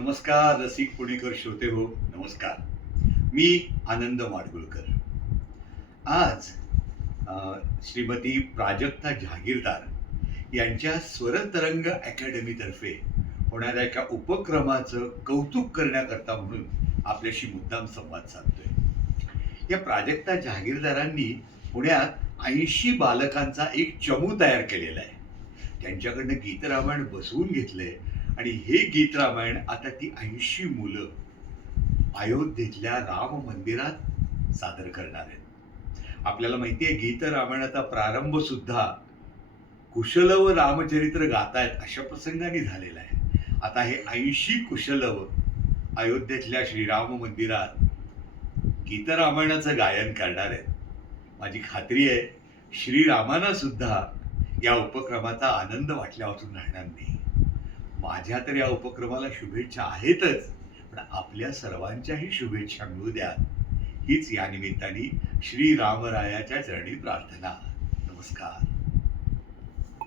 नमस्कार रसिक पुणेकर श्रोते हो नमस्कार. मी आनंद माडगुळकर. आज श्रीमती प्राजक्ता जहागीरदार यांच्या स्वरतरंग अकॅडमीतर्फे होणाऱ्या एका उपक्रमाचं कौतुक करण्याकरता म्हणून आपल्याशी मुद्दाम संवाद साधतोय. या प्राजक्ता जहागीरदारांनी पुण्यात ऐंशी बालकांचा एक चमू तयार केलेला आहे. त्यांच्याकडनं गीतरामायण बसवून घेतलंय आणि हे गीत रामायण आता ती ऐंशी मुलं अयोध्येतल्या राम मंदिरात सादर करणार आहेत. आपल्याला माहिती आहे गीत रामायणाचा प्रारंभ सुद्धा कुशलव रामचरित्र गातायत अशा प्रसंगाने झालेला आहे. आता हे ऐंशी कुशलव अयोध्येतल्या श्रीराम मंदिरात गीतरामायणाचं गायन करणार आहेत. माझी खात्री आहे श्रीरामांना सुद्धा या उपक्रमाचा आनंद वाटल्यापासून राहणार नाही. माझ्या तर या उपक्रमाला शुभेच्छा आहेतच पण आपल्या सर्वांच्याही शुभेच्छा मिळू द्या. हीच या निमित्ताने श्री रामरायाच्या चरणी प्रार्थना. नमस्कार.